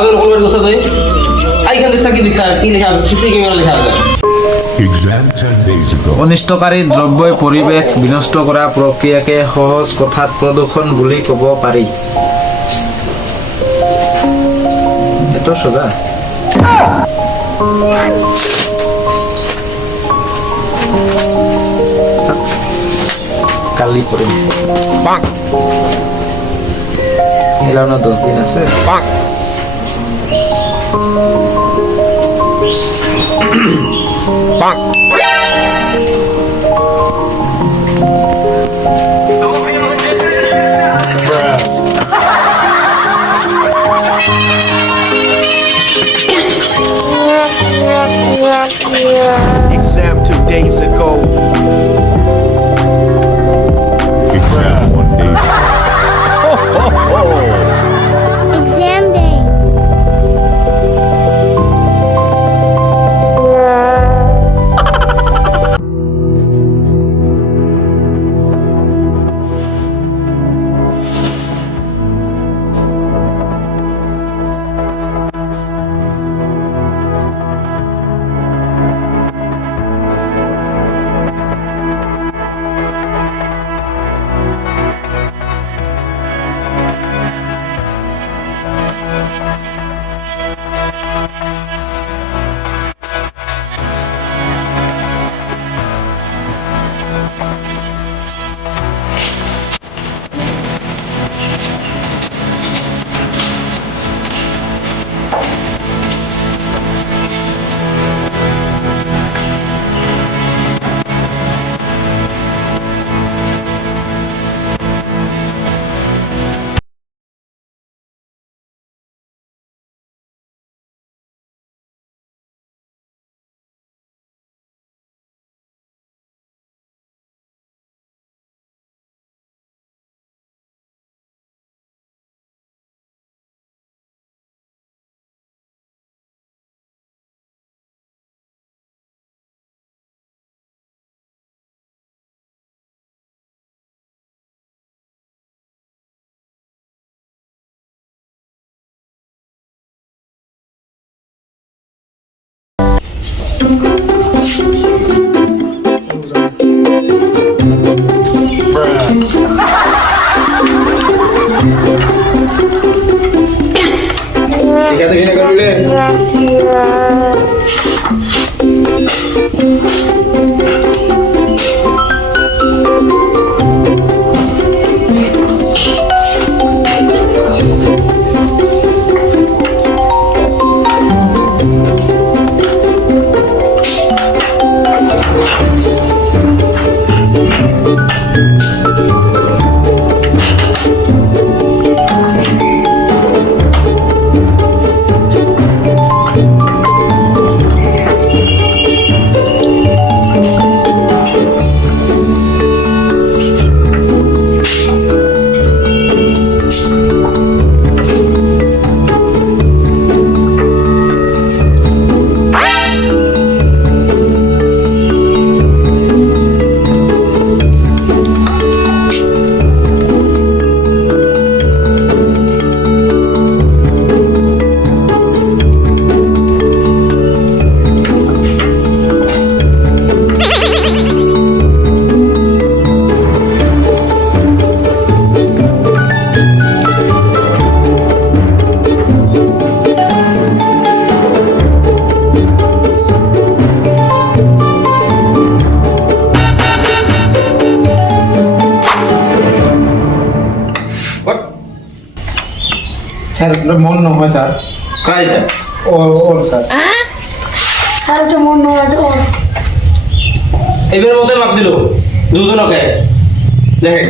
Bago ko lugar gusto to eh. Ay, ganda sa kinig sa sisi camera লেখা আছে। Exam 10 days ago. অনিষ্টকাৰী দ্ৰব্যই পৰিৱেশ বিনষ্ট কৰা প্ৰক্ৰিয়াকে সহজ কথাত প্ৰদূষণ বুলি ক'ব পাৰি। এটো সোজা। কালি পঢ়িম। পাক। এলাউনা 10 দিন আছে। পাক। Bang. Exam 2 days ago. Exam 1 day. Exam days. Kaya tingin ka ulit. Sir মন নহয় স্যার কাইটা ওর স্যার স্যার এটা মন নয় এটা ওর। এবার মতো মাপ দিল দুজনকে দেখে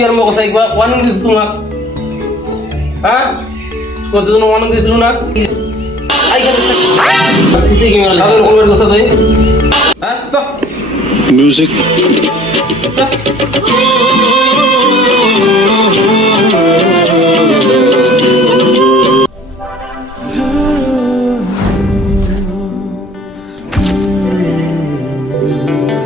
আর মোক আছে একবার ওয়ার্নিং দিছিস তোমাক হ্যাঁ তোর জন্য ওয়ার্নিং দিছিল না এইখানে সিসি ক্যামেরা লাগানো কোন বের তুই হ্যাঁ চল Music. চল